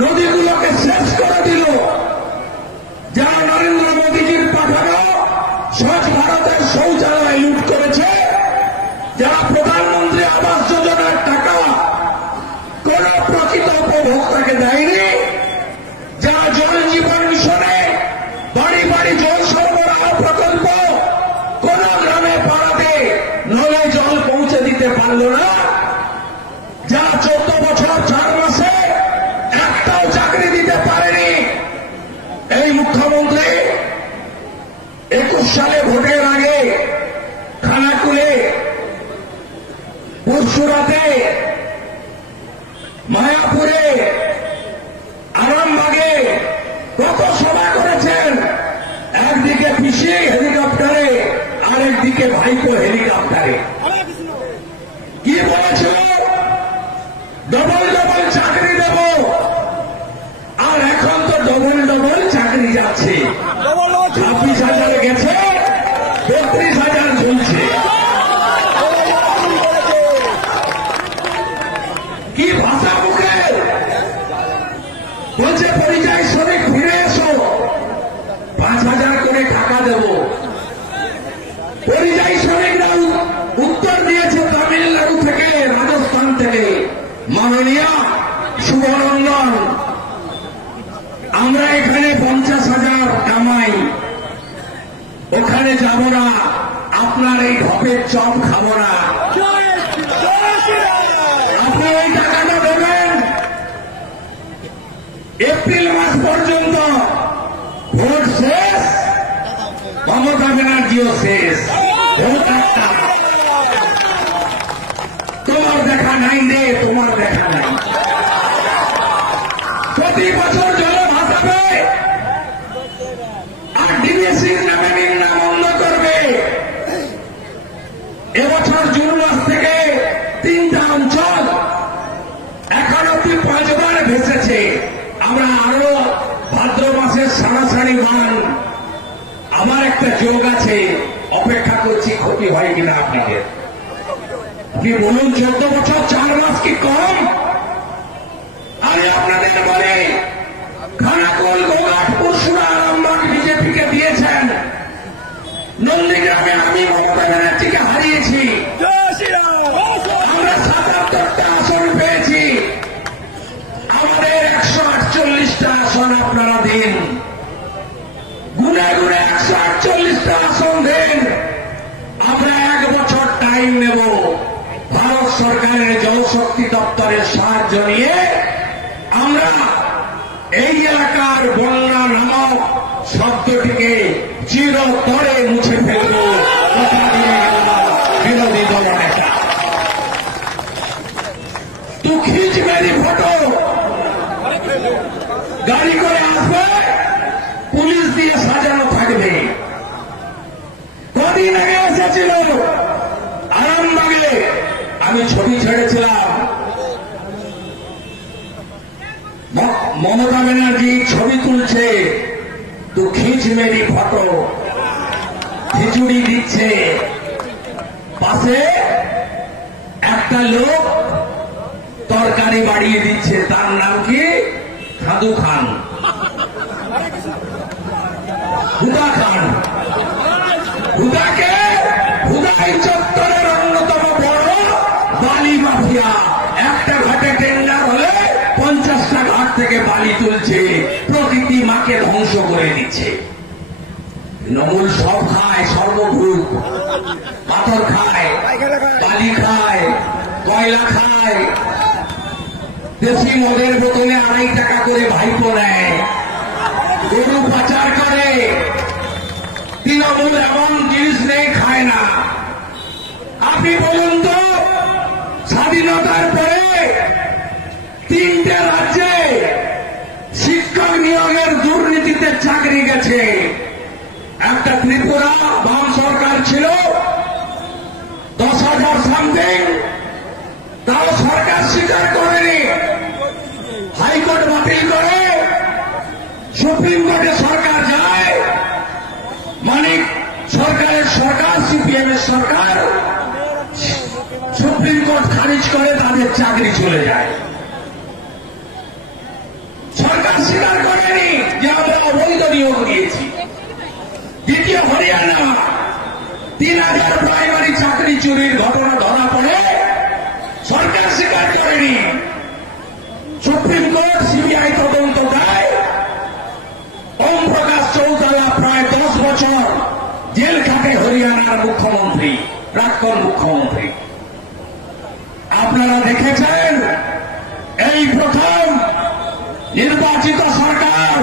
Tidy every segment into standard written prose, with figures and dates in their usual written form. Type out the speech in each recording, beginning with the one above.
নদীগুলোকে শেষ করে দিল, যারা নরেন্দ্র মোদীজির পাঠানো স্বচ্ছ ভারতের শৌচালয় লুট করেছে, যারা প্রধানমন্ত্রী আবাস যোজনার টাকা কোন প্রকৃত উপভোক্তাকে দেয়নি, যারা জল জীবন মিশনে বাড়ি বাড়ি জল সরবরাহ প্রকল্প কোন গ্রামে পাড়াতে নলে জল পৌঁছে দিতে পারল না, যারা 14 বছর 4 মাসে একটাও চাকরি দিতে পারেনি, এই মুখ্যমন্ত্রী 21 সালে ভোটের আগে খানাকুলে, পরশুরাতে, মায়াপুরে, আরামবাগে কত সভা করেছেন। একদিকে পিসি হেলিকপ্টারে, আরেকদিকে ভাইপো হেলিকপ্টারে। কি বলেছিল? ডবল ডবল চাকরি দেব, আর এখন তো ডবল ডবল চাকরি যাচ্ছে। 26,000 গেছে, 32,000 চলছে। কি ভাষা মুখে বলছে পরিযায়ী শ্রমিক ফিরে এসো, 5,000 করে টাকা দেব। পরিযায়ী শ্রমিকরা উত্তর দিয়েছে তামিলনাড়ু থেকে, রাজস্থান থেকে, মাননীয় শুভনন্দন, আমরা এখানে 50,000 কামাই, ওখানে যাব না, আপনার এই ঢপের চপ খাব না, আপনার এই টাকাটা দেবেন। এপ্রিল মাস পর্যন্ত ভোট শেষ, মমতা ব্যানার্জিও শেষ, ভোট একটা। তোমার দেখা নাই রে, তোমার দেখা নাই। প্রতি বছর জল ভাসাবে আর ডিবিসির নামে নিম্ন বন্ধ করবে। এবছর জুন মাস থেকে 3টা অঞ্চল এখন অব্দি 5 বার ভেসেছে। আমরা আরো ভাদ্র মাসের সারাসারি মান, আমার একটা যোগ আছে, অপেক্ষা করছি ক্ষতি হয় কিনা আপনাদের। আপনি বলুন 14 বছর 4 মাস কি কম? আরে আপনাদের বলে খানাকুল, গোঘাট, পরশুরা, আরামবাগ বিজেপিকে দিয়েছেন, নন্দীগ্রামে আমি মমতা ব্যানার্জিকে হারিয়েছি, আমরা 77টা আসন পেয়েছি। আমাদের 148টা আসন আপনারা দিন, গুনে গুনে 148টা আসন দেন। আমরা 1 বছর টাইম নেব, ভারত সরকারের জলশক্তি দপ্তরের সাহায্য নিয়ে আমরা এই এলাকার বন্যা নামক শব্দটিকে চিরতরে মুছে ফেলব। বিরোধী দল নেতা তু খিচ মেরি ফটো, গাড়ি করে আসবে, পুলিশ দিয়ে সাজানো থাকবে। কদিন আগে এসেছিল আরামবাগে, আমি ছবি ছেড়েছিলাম, মমতা ব্যানার্জি ছবি তুলছে, তো খিচ মেরি ফটো, খিচুড়ি দিচ্ছে, পাশে একটা লোক তরকারি বাড়িয়ে দিচ্ছে, তার নাম কি? সাধু খান, হুদা খান। হুদাকে হুদাই চত্বরের অন্যতম বড় বালি মাফিয়া। একটা ঘাটে টেন্ডার হলে 50টা ঘাট থেকে বালি তুলছে, প্রকৃতি মাকে ধ্বংস করে দিচ্ছে। নমুল সব খায়, সর্বভূত, পাথর খায়, বালি খায়, কয়লা খায়, দেশি মদের বোতলে 2.5 টাকা করে ভাইপো নেয়, গরু পাচার করে। তৃণমূল এমন জিনিস নেই খায় না। আপনি বলুন তো, স্বাধীনতার পরে 3টে রাজ্যে শিক্ষক নিয়োগের দুর্নীতিতে চাকরি গেছে। একটা ত্রিপুরা, বাম সরকার ছিল, 10,000 সামথিং, তাও সরকার স্বীকার করেনি, হাইকোর্ট বাতিল করে, সুপ্রিম কোর্টে সরকার যায়, মানে সরকারের সরকার, সিপিএম এর সরকার, সুপ্রিম কোর্ট খারিজ করে, তাদের চাকরি চলে যায়। হরিয়ানা 3000 প্রাইমারি চাকরি চুরির ঘটনা ধরা পড়ে সরকার স্বীকার করেনি। সুপ্রিম কোর্ট সিবিআই তদন্ত দেয়। ওম প্রকাশ চৌতালা প্রায় 10 বছর জেল খাটে হরিয়ানার মুখ্যমন্ত্রী, প্রাক্তন মুখ্যমন্ত্রী। আপনারা দেখেছেন এই প্রথম নির্বাচিত সরকার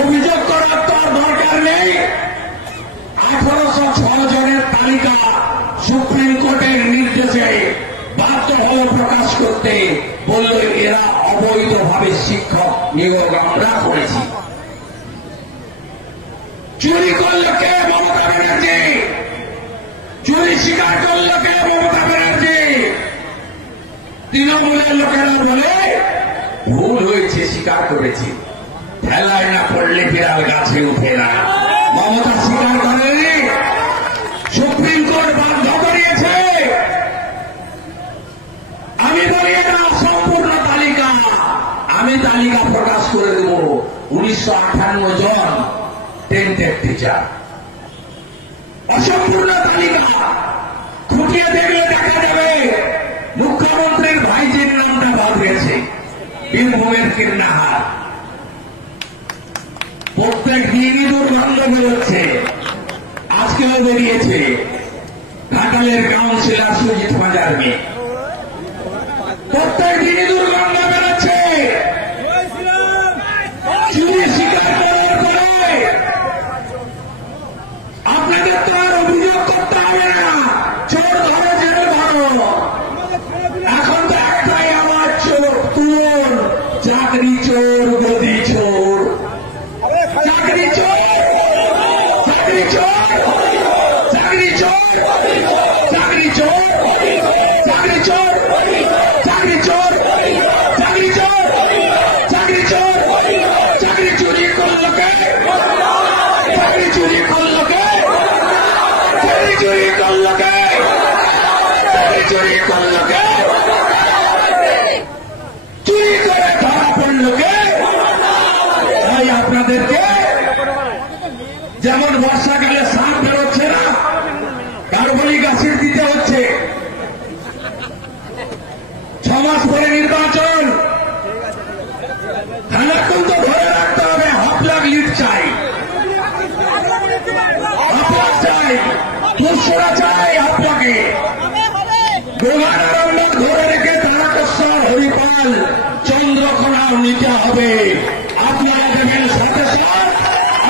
অভিযোগ করার তো আর দরকার নেই। 1806 জনের তালিকা সুপ্রিম কোর্টের নির্দেশে বাধ্য হল প্রকাশ করতে, বলল এরা অবৈধভাবে শিক্ষক নিয়োগ আমরা করেছি। চুরি করল কে? মমতা ব্যানার্জি। চুরি স্বীকার করল কে? মমতা ব্যানার্জি। তৃণমূলের লোকেরা বলে ভুল হয়েছে, স্বীকার করেছি, ঠেলায় না পড়লে বিড়াল গাছে উঠে না। মমতা স্বীকার করেনি, সুপ্রিম কোর্ট বাধ্য করিয়েছে। আমি বলি এটা অসম্পূর্ণ তালিকা, আমি তালিকা প্রকাশ করে দেব। 1958 জন টেন্টেড টিচার, অসম্পূর্ণ তালিকা। খুঁটিয়ে দেখলে দেখা যাবে মুখ্যমন্ত্রীর ভাইজির নামটা বাদ গেছে, বীরভূমের কীর্ণাহার। প্রত্যেক দিনই দুর্গন্ধ বেরোচ্ছে, আজকেও বেরিয়েছে। ঘাটালের কাউন্সিলর সুজিত মাজার মেয়ে, প্রত্যেক দিনই দুর্গন্ধ বেরোচ্ছে। চুরি স্বীকার করার পরে আপনাদের তো আর অভিযোগ করতে হবে না, চোর ধরে জেল ভরো। এখন তো একটাই আমার চোর, তুলন চাকরি চোর, গদি চোর, চাকরি চোর, চাকরি চোর, চাকরি চোর, চাকরি চোর, চাকরি চোর, চাকরি চোর, চাকরি চোর, চাকরি চোর, চাকরি চুরি করলো কে? চাকরি চুরি করলো কে? চাকরি চুরি করলো কে? চাকরি চুরি করলো কে? চুরি করে ধরা পড়লো কে? তাই আপনাদেরকে যেমন বর্ষাকালে সাপ বেরোচ্ছে না, কার্বলিক অ্যাসিড দিতে হচ্ছে। 6 মাস পরে নির্বাচন, খানাকুল তো ধরে রাখতে হবে। হাফলাক লিড চাই, হাফলাক চাই, দুশোরা চাই হাফলাকে। গোঘাটারণ্য ধরে রেখে তারকেশ্বর, হরিপাল, চন্দ্রকোনাও নিতে হবে। আপনারা দেবেন সাথে সাথ,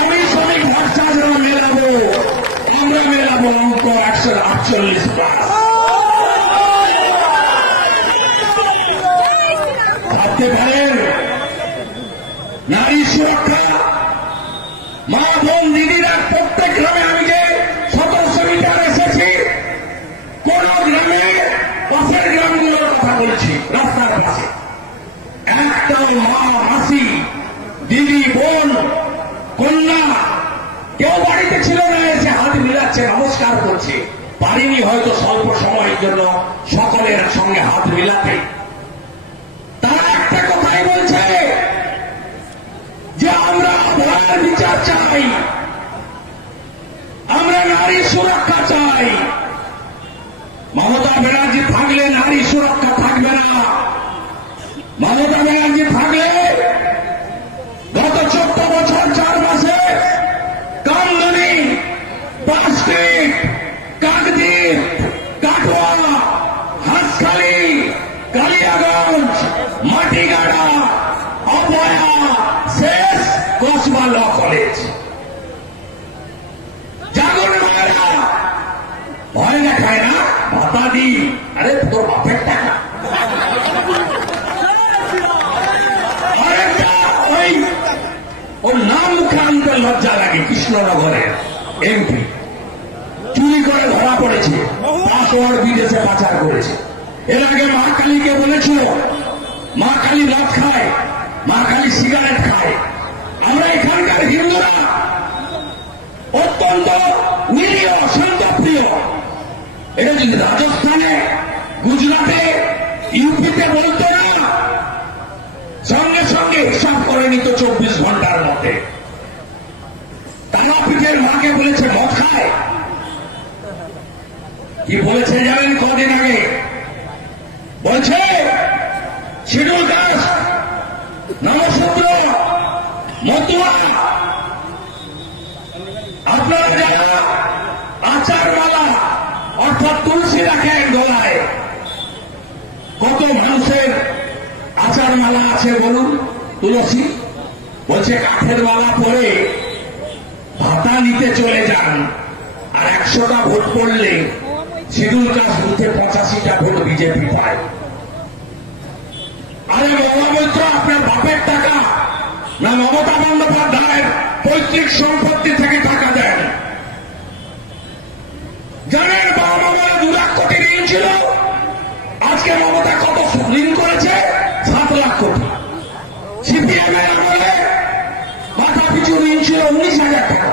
আমি শ্রমিক ভরসারা মেলাবো, আমরা মেলাবো অঙ্ক 148+। ভাবতে পারেন নারী সুরক্ষা, মা বোন দিদিরা প্রত্যেক গ্রামে, আমি যে 1700 মিটার এসেছি, কোন গ্রামে, পাশের গ্রামগুলোর কথা বলছি, রাস্তার পাশে একটাও মা, মাসি, দিদি, বোন, কন্যা কেউ বাড়িতে ছিল না, এসে হাত মিলাচ্ছে, নমস্কার করছে। পারিনি হয়তো স্বল্প সময়ের জন্য সকলের সঙ্গে হাত মিলাতে। তারা একটা কথাই বলছে যে আমরা অভয়ার বিচার চাই, আমরা নারী সুরক্ষা চাই। মমতা ব্যানার্জি থাকলে নারী সুরক্ষা থাকবে না। মমতা ব্যানার্জি থাকলে গত 14 বছর 4 মাসে কামদুনি, পাঁচটিক, কাকদ্বীপ, কাটোয়া, হাঁসখালি, কালিয়াগঞ্জ, মাটিগাড়া, অভয়া, শেষ কসবা ল কলেজ। জাগর মায়েরা ভয় দেখায় না, ভাতা দি, আরে তোর বাপের টাকা। আরেকটা ওর নাম মুখে আনতে লজ্জা লাগে, কৃষ্ণনগরের এমপি চুরি করে ধরা পড়েছে, পাসওয়ার্ড বিদেশে পাচার করেছে। এর আগে মা কালীকে বলেছিল, মা কালী মদ খায়, মা কালী সিগারেট খায়। আমরা এখানকার হিন্দুরা অত্যন্ত নিরীহ, শান্তপ্রিয়। এটা যদি রাজস্থানে, গুজরাটে, ইউপিতে বলতো না, সঙ্গে সঙ্গে হিসাব করে নিত 24 ঘন্টার মধ্যে। তারাপীঠের মাকে বলেছে কি বলেছে জানেন? কদিন আগে বলছে শিডিউল কাস্ট, নমশূদ্র, মতুয়া, আপনারা যারা আচার মালা অর্থাৎ তুলসী রাখেন গলায়, কত মানুষের আচার মালা আছে বলুন? তুলসী বলছে কাঠের মালা পরে ভাতা নিতে চলে যান, আর 100টা ভোট পড়লে শিডিউল কাস্ট বুথে 85টা ভোট বিজেপি পায়। আরে মহামৈত্র, আপনার বাপের টাকা না মমতা বন্দ্যোপাধ্যায়ের পৈতৃক সম্পত্তি থেকে টাকা দেন? জানেন বাবা মামারা 2 লাখ কোটি ঋণ ছিল, আজকে মমতা কত ঋণ করেছে? 7 লাখ কোটি। সিপিএম এর আমলে মাথা পিছু ঋণ ছিল 19,000 টাকা,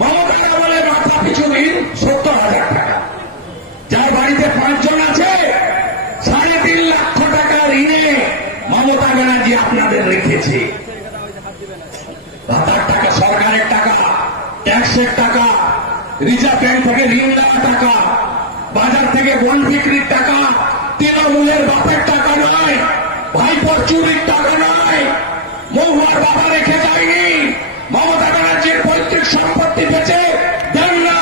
মমতার আমলে মাথা পিছু ঋণ 70,000 টাকা। যার বাড়িতে 5 জন আছে, 3.5 লাখ টাকা ঋণে মমতা ব্যানার্জি আপনাদের রেখেছে। ভাতার টাকা, সরকারের টাকা, ট্যাক্সের টাকা, রিজার্ভ ব্যাংক থেকে ঋণ দেওয়া টাকা, বাজার থেকে বন্ড বিক্রির টাকা, তৃণমূলের বাপের টাকা নয়, ভাইপোর চুরির টাকা নয়, মহুয়ার বাবা রেখে যায়নি। মমতা ব্যানার্জির পৈতৃক সম্পত্তি বেচে দেন না।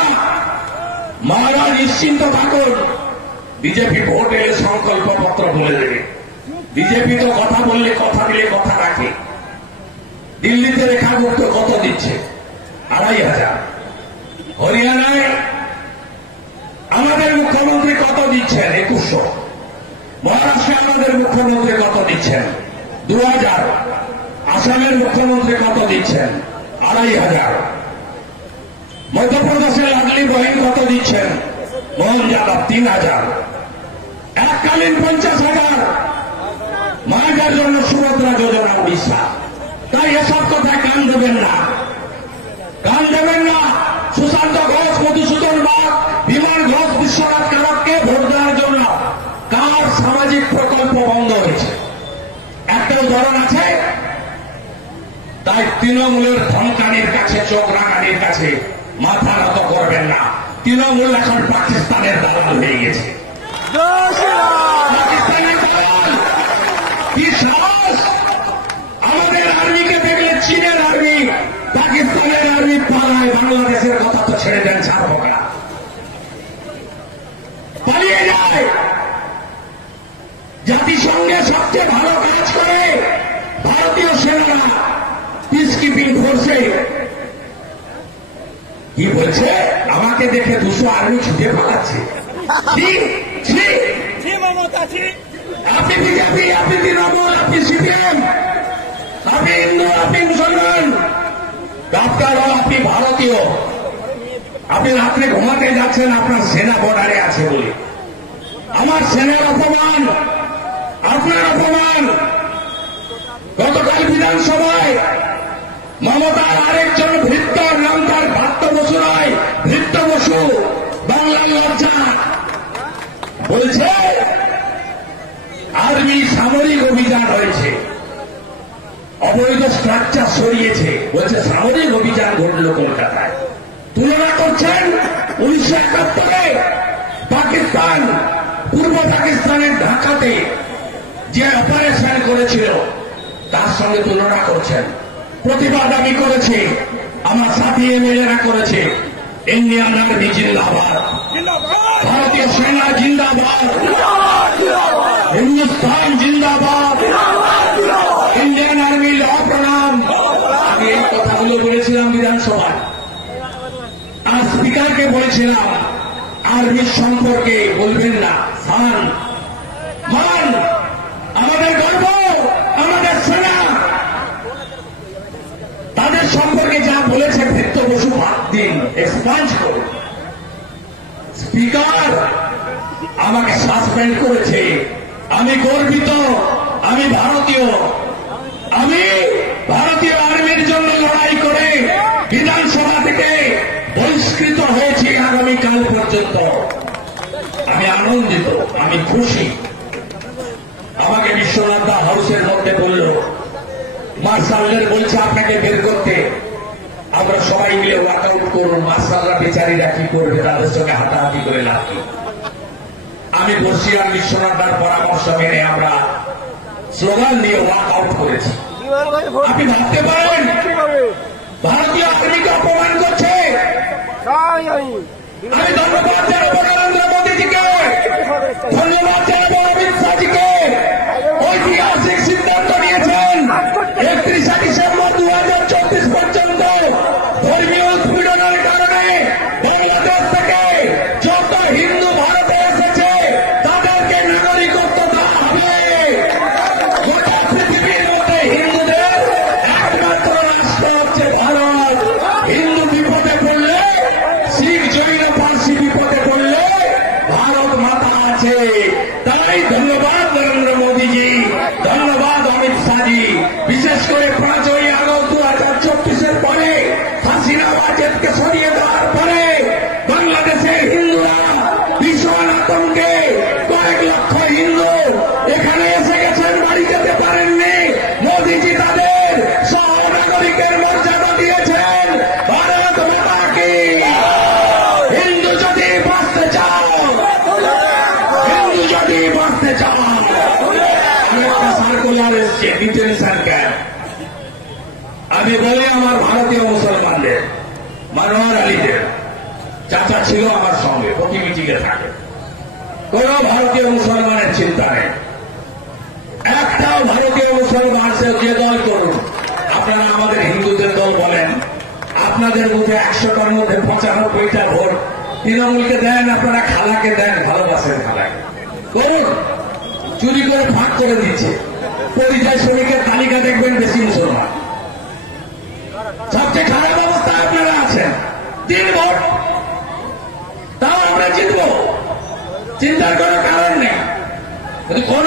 মারা নিশ্চিন্ত থাকুন, বিজেপি ভোট এলে সংকল্প পত্র বলে দেবে। বিজেপি তো কথা বললে, কথা দিলে কথা রাখে। দিল্লিতে রেখাগুপ্ত কত দিচ্ছে? 2,500। হরিয়ানায় আমাদের মুখ্যমন্ত্রী কত দিচ্ছেন? 2,100। মহারাষ্ট্রে আমাদের মুখ্যমন্ত্রী কত দিচ্ছেন? 2,000। আসামের মুখ্যমন্ত্রী কত দিচ্ছেন? 2,500। মধ্যপ্রদেশের লাডলি বহিন কত দিচ্ছেন? মোহন যাদব 3,000। এককালীন 50,000 মায়েদের জন্য সুভদ্রা যোজনা উড়িষ্যা। তাই এসব কথায় কান দেবেন না, কান দেবেন না। সুশান্ত ঘোষ, মধুসূদন বাগ, বিমান ঘোষ, বিশ্বনাথ কারককে ভোট দেওয়ার জন্য কার সামাজিক প্রকল্প বন্ধ হয়েছে? একটা উদাহরণ আছে? তাই তৃণমূলের ধমকানির কাছে, চোখ রাঙানির কাছে মাথা নত করবেন না। তৃণমূল এখন পাকিস্তানের দালাল হয়ে গেছে। পাকিস্তানের দালাল। কি সাহস! আমাদের আর্মিকে দেখলে চীনের আর্মি, পাকিস্তানের আর্মি পালায়। বাংলাদেশের কথা তো ছেড়ে দেন, ছাড়বোকা পালিয়ে যায়। জাতিসংঘে সবচেয়ে ভালো কাজ করে ভারতীয় সেনারা, পিস কিপিং ফোর্সে। কি বলছে? আমাকে দেখে 200 আর্মি ছুটে পালাচ্ছে। আপনি বিজেপি, আপনি তৃণমূল, আপনি সিপিএম, আপনি হিন্দু, আপনি মুসলমান, ডাক্তার, আপনি ভারতীয়। আপনি রাত্রে ঘুমাতে যাচ্ছেন আপনার সেনা বর্ডারে আছে বলে। আমার সেনার অপমান, আপনার অপমান। গতকাল বিধানসভায় মমতার আরেকজন ভৃত্য, নাম তার ভ্রাত্য বসু নয়, ভৃত্য বসু, বাংলার লজ্জা, বলছে আর্মি সামরিক অভিযান হয়েছে, অবৈধ স্ট্রাকচার সরিয়েছে। বলছে সামরিক অভিযান ঘটল কলকাতায়। তুলনা করছেন 1971-এ পাকিস্তান, পূর্ব পাকিস্তানের ঢাকাতে যে অপারেশন করেছিল তার সঙ্গে তুলনা করছেন। প্রতিবাদ আমি করেছি, আমার সাথী এমএলএরা করেছে। ইন্ডিয়ান আর্মি জিন্দাবাদ, ভারতীয় সেনা জিন্দাবাদ, হিন্দুস্তান জিন্দাবাদ, ইন্ডিয়ান আর্মি ল প্রণাম। আমি এই কথাগুলো বলেছিলাম বিধানসভায়। আর স্পিকারকে বলেছিলাম আর্মির সম্পর্কে বলবেন না, মান মান, আমাদের গর্ব, আমাদের সেনা। তাদের সম্পর্কে যা বলেছে ভৃত্য বসু বাদ দিন, এক্সপাঞ্জ করুন। স্পিকার আমাকে সাসপেন্ড করেছে। আমি গর্বিত, আমি ভারতীয়, আমি ভারতীয় আর্মির জন্য লড়াই করে বিধানসভা থেকে বহিষ্কৃত হয়েছি আগামীকাল পর্যন্ত। আমি আনন্দিত, আমি খুশি। আমাকে বিশ্বনাথ দা হাউসের মধ্যে বলল, মার্শালদের বলছে আপনাকে বের করতে। আমরা সবাই মিলে ওয়ার্কআউট করুন। মাস্টাররা বেচারীরা কি করবে, তাদের সঙ্গে হাতাহাতি করে লাভ কি? আমি বর্ষিয়ান বিশ্বনাথার পরামর্শ মেনে আমরা স্লোগান দিয়ে ওয়ার্কআউট করেছি। আপনি ভাবতে পারেন ভারতীয় আর্মিকে অপমান করছে। আমি ধন্যবাদ জানাবো নরেন্দ্র মোদীজিকে, ধন্যবাদ জানাবো অমিত শাহজিকে। ঐতিহাসিক সিদ্ধান্ত নিয়েছেন 31শে ডিসেম্বর 2024 পর্যন্ত ধর্মীয় উৎপীড়নের কারণে বাংলাদেশ থেকে যত হিন্দু ভারতে এসেছে তাদেরকে নাগরিকত্ব দেওয়া হবে। গোটা পৃথিবীর মধ্যে হিন্দুদের একমাত্র রাষ্ট্র হচ্ছে ভারত। হিন্দু বিপদে পড়লে, শিখ জৈন পার্সি বিপদে পড়লে ভারত মাতা আছে। তাই ধন্যবাদ নরেন্দ্র মোদীজি, ধন্যবাদ অমিত শাহজি। বিশেষ করে 5ই আগস্ট 2024 পরে হাসিনা বাজেটকে সরিয়ে দেওয়ার পরে বাংলাদেশের হিন্দুরা ভীষণ আতঙ্কে, কয়েক লক্ষ হিন্দু এখানে এসে গেছেন, বাড়ি যেতে পারেননি। মোদীজি তাদের সহ নাগরিকের মর্যাদা দিয়েছেন। ভারত মাতা কি। হিন্দু যদি বাঁচতে চাও, হিন্দু যদি বাঁচতে চাও, আমি একটা সার্কুলার এসছে ডিটেনশন ক্যাম্প। আমি বলি আমার ভারতীয় মুসলমানদের, মনোয়ার আলীদের চাচা ছিল আমার সঙ্গে, প্রতি মিটিংয়ে থাকে। কোন ভারতীয় মুসলমানের চিন্তা নেই, একটাও ভারতীয় মুসলমান সে যে দল করুন। আপনারা আমাদের হিন্দুদের দল বলেন, আপনাদের মধ্যে 100টার মধ্যে 95টা ভোট তৃণমূলকে দেন, আপনারা খালাকে দেন, ভালোবাসেন খালাকে, করুন। চুরি করে ভাগ করে দিচ্ছে। পরিযায়ী শ্রমিকের তালিকা দেখবেন বেশি মুসলমান। সবচেয়ে খারাপ অবস্থা আপনারা আছেন। 3 ভোট, তাও আমরা জিতবো, চিন্তার কোনো কারণ নেই। কোন